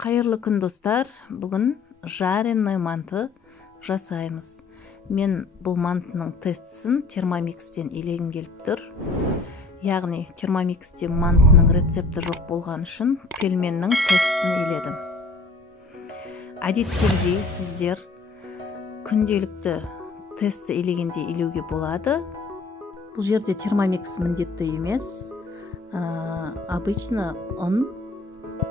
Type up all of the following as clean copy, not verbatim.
Қайырлы күн достар, бүгін жареный манты жасаймыз. Мен бұл мантының тестісін термомикстен илегім келіп тұр. Яғни термомиксте мантының рецепті жоқ болған үшін пельменнің тестісін иледім. Әдеттегідей сіздер күнделікті тесті илегенде илеуге болады. Бұл жерде термомикс міндетті емес. Обычно ұн,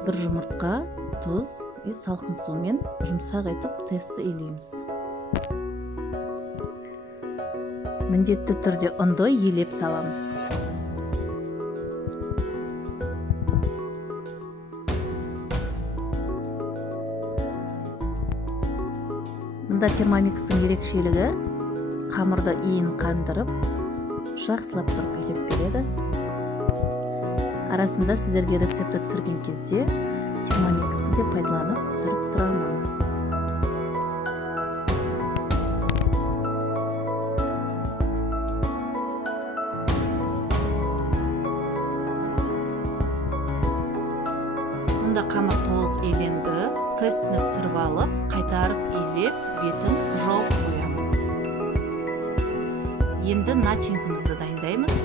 бір жұмыртқа, тұз и салқын сумен жұмсақ етіп тесті илейміз. Міндетті түрде ұнды елеп саламыз. Мұнда термомикстің ерекшелігі қамырды иін қандырып, жақсылап тұрып илеп береді. Арасында сіздерге рецепті түсірген кезде термомиксті де пайдаланып түсіріп тұрамын. Мұнда қамыр толық иленді. Тестіні түсіріп алып, қайтарып илеп, бетін жауып қоямыз. Енді начинкамызды дайындаймыз.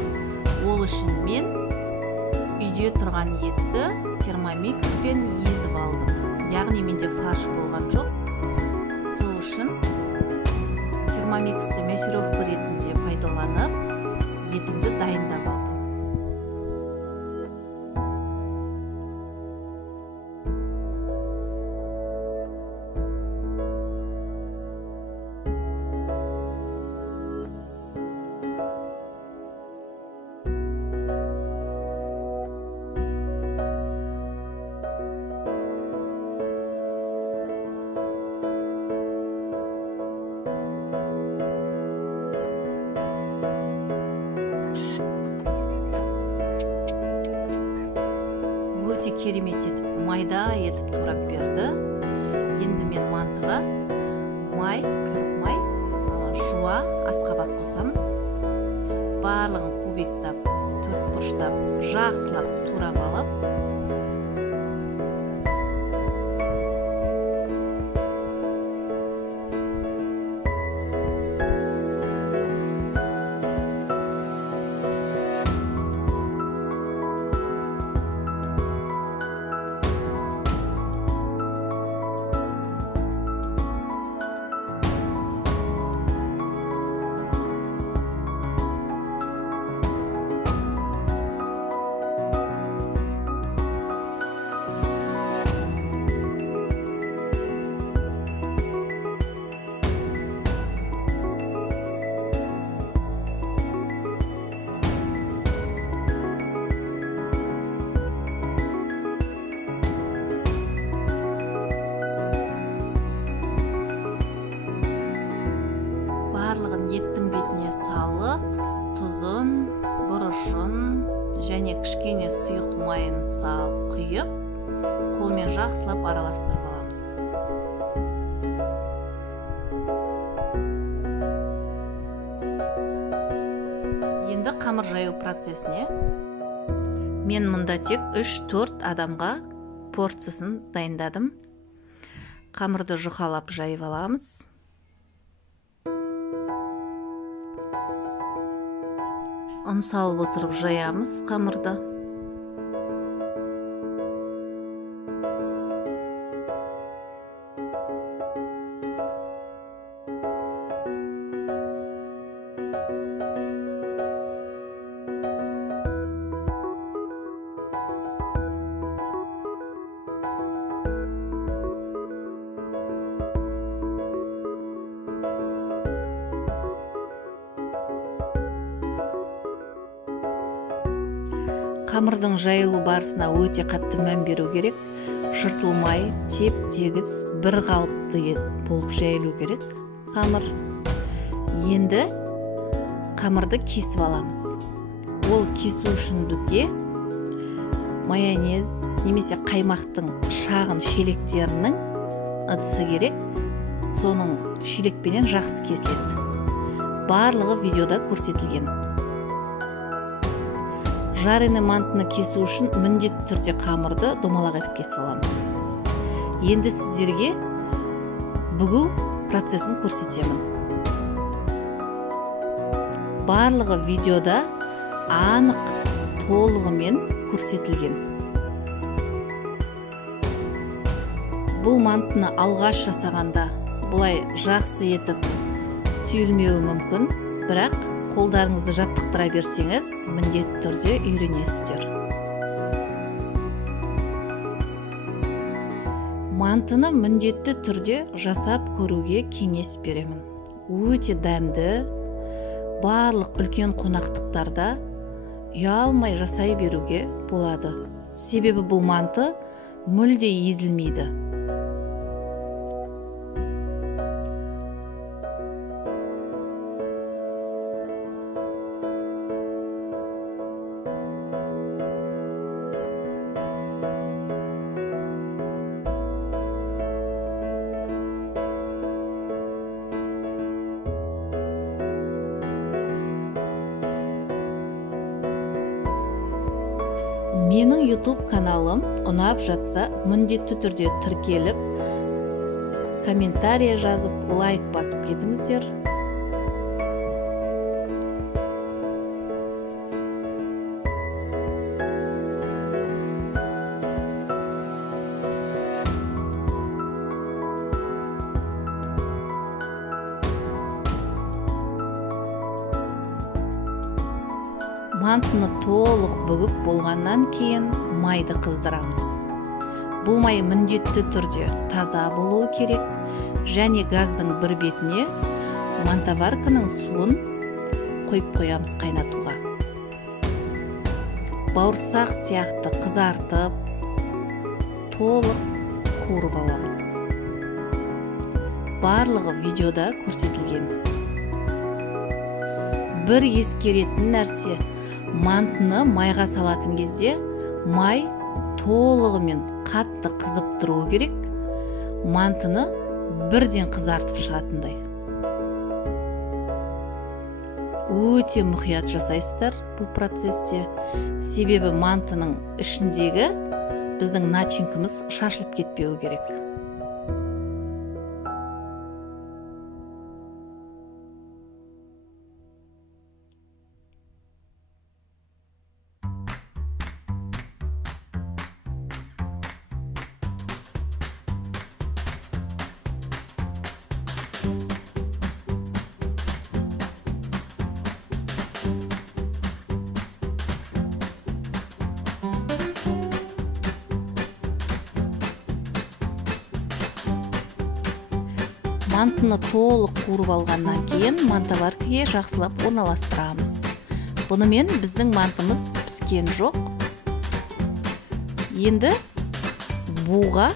Ол үшін мен үйде тұрған етті термомикспен езіп алдым. Яғни менде фарш болған жоқ. Сол үшін термомиксті мясировка ретінде пайдаланып, етімді дайындап алдым. Өте керемет етіп, майда етіп турап берді. Енді мен мантыға май, көк май, жуа, асқабақ қосамын. Барлығын кубиктап, төрт бұрыштап, жақсылап турап алып, еттің бетіне салып, тұзын, бұрышын және кішкене сұйық майын құйып, қолмен жақсылап араластырып аламыз. Енді қамыр жаю процесіне. Мен мұнда тек 3-4 адамға порциясын дайындадым. Қамырды жұқалап жайып аламыз. Ұн салып отырып жаямыз қамырды. Қамырдың жайылу барысына өте қатты мән беру керек. Жыртылмай, теп-тегіс, бір қалыпты болып жайылу керек қамыр. Енді қамырды кесіп аламыз. Ол кесу үшін бізге майонез немесе қаймақтың шағын шелектерінің ыдысы керек. Соның шелекпенен жақсы кесіледі. Барлығы видеода көрсетілген. жареный мантыны кесу үшін міндетті түрде қамырды домалақ етіп кесіп аламыз. Енді сіздерге бүгу процесін көрсетемін. Барлығы видеода анық толығымен көрсетілген. Бұл мантыны алғаш жасағанда бұлай жақсы етіп түйілмеуі мүмкін, бірақ қолдарыңызды жаттықтыра берсеңіз, міндетті түрде үйренесіздер. Мантыны міндетті түрде жасап көруге кеңес беремін. Өте дәмді, барлық үлкен қонақтықтарда ұялмай жасай беруге болады. Себебі бұл манты мүлде езілмейді. Менің YouTube каналым ұнап жатса, міндетті түрде тіркеліп, комментария жазып, лайк басып кетіңіздер. Мантыны толық бүгіп болғаннан кейін майды қыздырамыз. Бұл май міндетті түрде таза болуы керек, және газдың бір бетіне мантоварканың суын қойып қоямыз қайнатуға. Бауырсақ сияқты қызартып, толық қуырып аламыз. Барлығы видеода көрсетілген. Бір ескеретін нәрсе, мантыны майға салатын кезде май толығымен қатты қызып тұруы керек, мантыны бірден қызартып шығатындай. Өте мұқият жасайсыздар бұл процесте, себебі мантының ішіндегі біздің начинкамыз шашылып кетпеуі керек. Мантыны толық қуырып алғаннан кейін мантоваркаға жақсылап орналастырамыз. Бұнымен біздің мантымыз піскен жоқ. Енді буға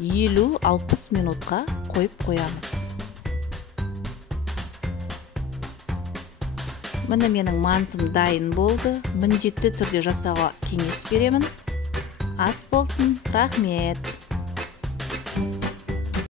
50-60 минутқа қойып қоямыз. Міне менің мантым дайын болды. Міндетті түрде жасауға кеңес беремін. Ас болсын, рахмет.